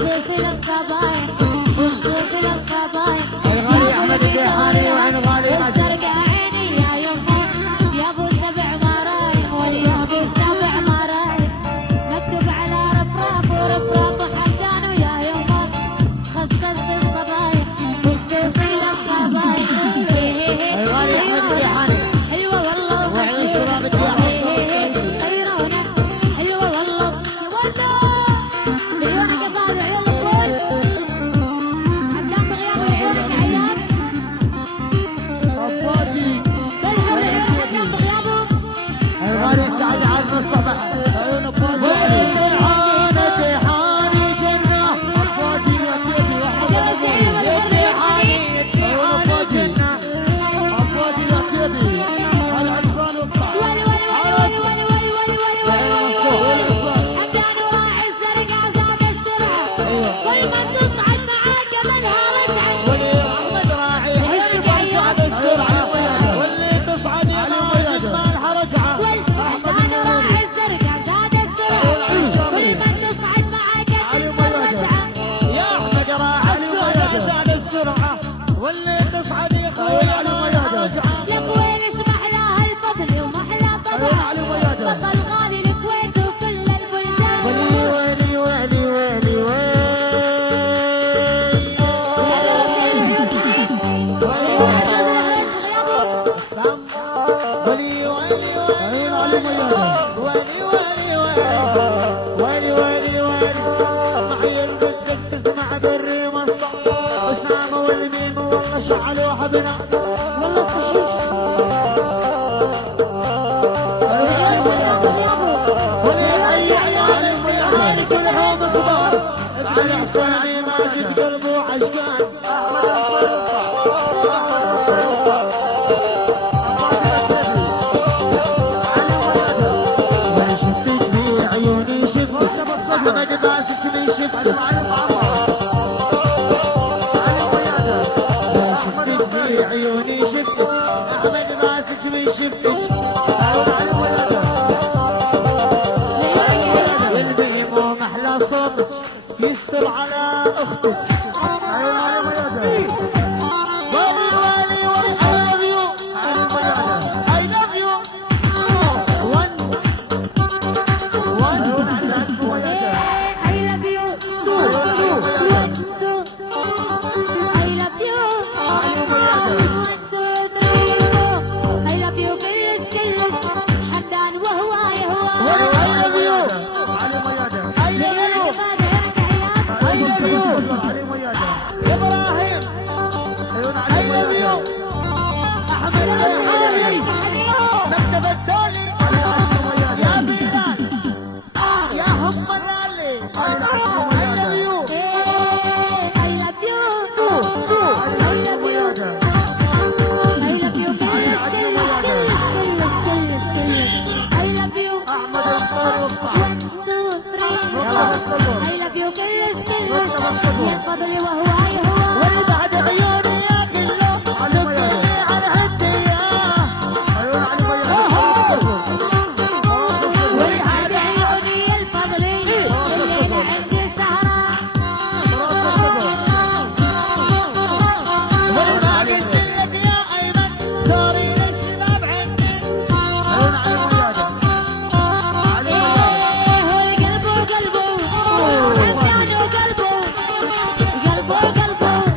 وخصوصي للصبايا وخصوصي للصبايا الغالي احمد الريحاني وعن غالي والزرق عيني يا يمه يا ابو 7 مرايح واليا ابو 7 مرايح مكتوب على رفراف ورفراف حمدان يا يمه خصصت الصبايا وخصوصي للصبايا الغالي احمد الريحاني ايوه والله وعين شباب الديار طيرونا ايوه والله والله عيونك بعد عيون الكل حمدان بغياب عيونك عيان صفاتي بالحب عيون حمدان بغيابه الغالي سعد عزم الصبح عيون فاضي ريحاني جنة صفاتي يا كيفي وحب ريحاني جنة صفاتي يا كيفي العرفان والطعم ولي ولي ولي ولي ولي ولي ولي ولي ولي حمدان وراعي الزرق عصاب الشرعة والمن تصعد معاك منها رجعت ولي احمد راعي الشباب صعب السرعه واللي تصعد يا مالها رجعه والحمدان وراعي الزرق عصاب الشرعة والمن تصعد معاك منها رجعت يا احمد راعي زاد السرعه واللي تصعد يا اخوي مالها رجعه الكويت اسمح لها الفضل ومحلى طبعا بطل غالي الكويت وكل البلدان ويلي ويلي ويلي ويلي ولي ولي ويلي ولي ولي معي المسك تسمع بالريم الصوت اسامه والميم والله شعلوا حبنا ولي اي عيال كلهم كبار علي حسيني ماجد قلبه عشقان شفتك في عيوني شفتك احمد باسك لي شفتك شفتك في عيوني شفتك احمد باسك لي شفتك والبيم ومحلى صوتك يستر على اختك I love you. One. I love you. One, two. I love you. One, two, three, four. I love you كلش كلش حمدان وهواي هواي I love you. I love you. I love you. إبراهيم. I love you. أحمد الريحاني. مكتب الدولي. يا بلال. يا هم اللالي. I love you. I love you. I love you. I love you كلش كلش كلش كلش I love you. أحمد الفاروق. One, two, three, four. I love you كلش كلش يا فضلي وهواي هواي واللي بعد عيوني يا كله ذكرني عن عندي والحاد عيوني الفضلي الليلة عندي سهرة والما قلت لك يا ايمن صاري للشباب عندي ايه هو قلبه قلبه حمدان وقلبه قلبه قلبه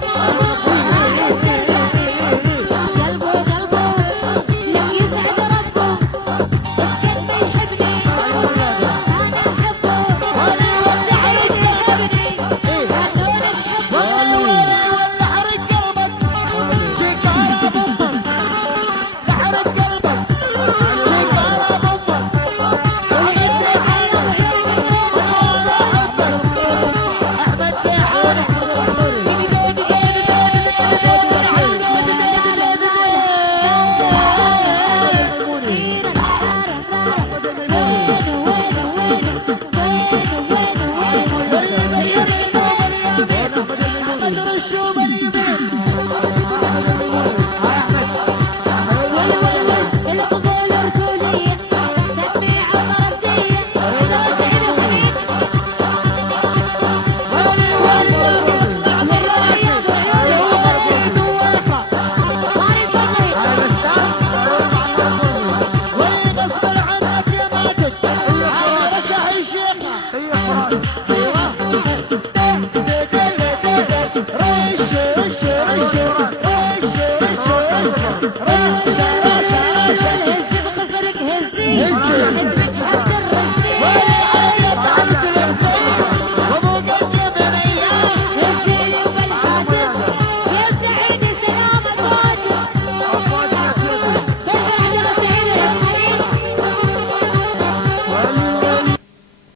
وش وش وش وش